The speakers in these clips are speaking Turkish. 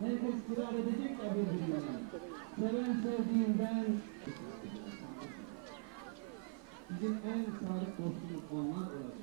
Herkes kral edecek ya birbirini. Seven sevdiğinden bizim en sadık dostumuz onlar olacak.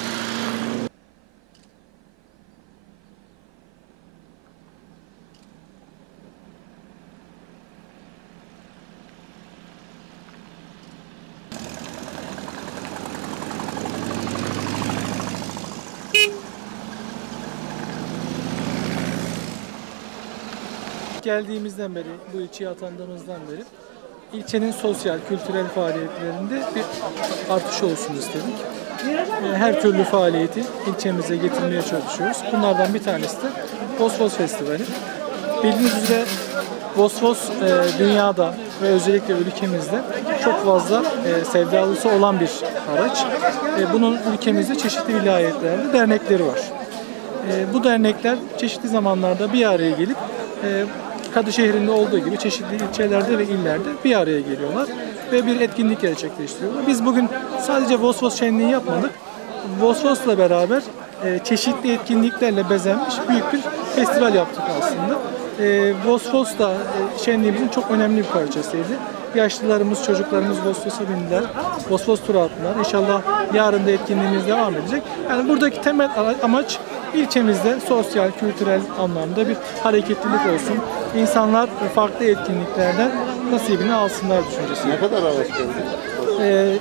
Geldiğimizden beri, bu ilçeye atandığımızdan beri ilçenin sosyal, kültürel faaliyetlerinde bir artış olsun istedik. Ee, Her türlü faaliyeti ilçemize getirmeye çalışıyoruz. Bunlardan bir tanesi de Vosvos Festivali. Bildiğiniz üzere Vosvos e, dünyada ve özellikle ülkemizde çok fazla e, sevdalısı olan bir araç. Bunun ülkemizde çeşitli vilayetlerde dernekleri var. E, bu dernekler çeşitli zamanlarda bir araya gelip Kadışehir'inde olduğu gibi çeşitli ilçelerde ve illerde bir araya geliyorlar ve bir etkinlik gerçekleştiriyorlar. Biz bugün sadece Vosvos şenliği yapmadık. Vosvos'la beraber e, çeşitli etkinliklerle bezenmiş büyük bir festival yaptık aslında. E, Vosvos da e, şenliğimizin çok önemli bir parçasıydı. Yaşlılarımız, çocuklarımız Vosvos'a bindiler. Vosvos turu attılar. İnşallah yarın da etkinliğimiz devam edecek. Yani buradaki temel amaç ilçemizde sosyal, kültürel anlamda bir hareketlilik olsun. İnsanlar farklı etkinliklerden nasibini alsınlar düşüncesi. Ne kadar araç? Ee,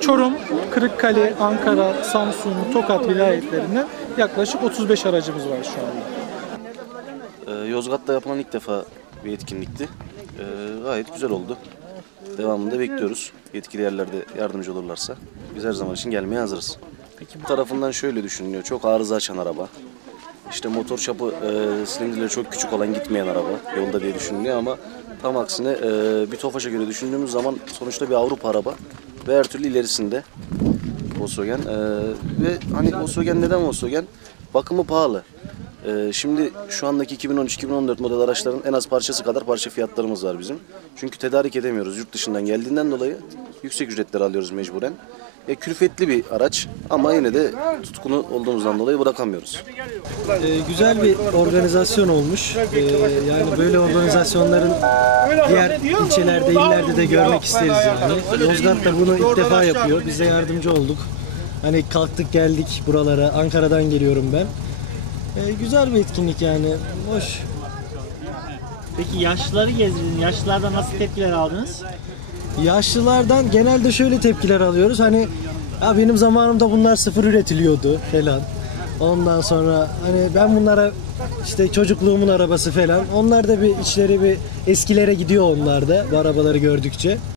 Çorum, Kırıkkale, Ankara, Samsun, Tokat vilayetlerinden yaklaşık 35 aracımız var şu anda. Ee, Yozgat'ta yapılan ilk defa bir etkinlikti. Ee, gayet güzel oldu. Devamında bekliyoruz. Yetkili yerlerde yardımcı olurlarsa biz her zaman için gelmeye hazırız. Peki bu tarafından şöyle düşünülüyor. Çok arıza açan araba. İşte motor çapı e, silindirleri çok küçük olan gitmeyen araba yolda diye düşünülüyor ama tam aksine e, bir Tofaş'a göre düşündüğümüz zaman sonuçta bir Avrupa araba ve her türlü ilerisinde Volkswagen. E, ve hani Volkswagen neden Volkswagen? Bakımı pahalı. Ee, şimdi şu andaki 2013-2014 model araçların en az parçası kadar parça fiyatlarımız var bizim. Çünkü tedarik edemiyoruz yurt dışından geldiğinden dolayı yüksek ücretler alıyoruz mecburen. E, külfetli bir araç ama yine de tutkunu olduğumuzdan dolayı bırakamıyoruz. Ee, güzel bir organizasyon olmuş. Ee, yani böyle organizasyonların diğer ilçelerde, illerde de görmek isteriz yani. Yozgat da bunu ilk defa yapıyor. Biz de yardımcı olduk. Hani kalktık geldik buralara. Ankara'dan geliyorum ben. Ee, güzel bir etkinlik yani. Hoş. Peki yaşlıları gezdirdin. Yaşlılardan nasıl tepkiler aldınız? Yaşlılardan genelde şöyle tepkiler alıyoruz. Hani ya benim zamanımda bunlar sıfır üretiliyordu falan. Ondan sonra hani ben bunlara işte çocukluğumun arabası falan. Onlar da bir içleri bir eskilere gidiyor onlar da bu arabaları gördükçe.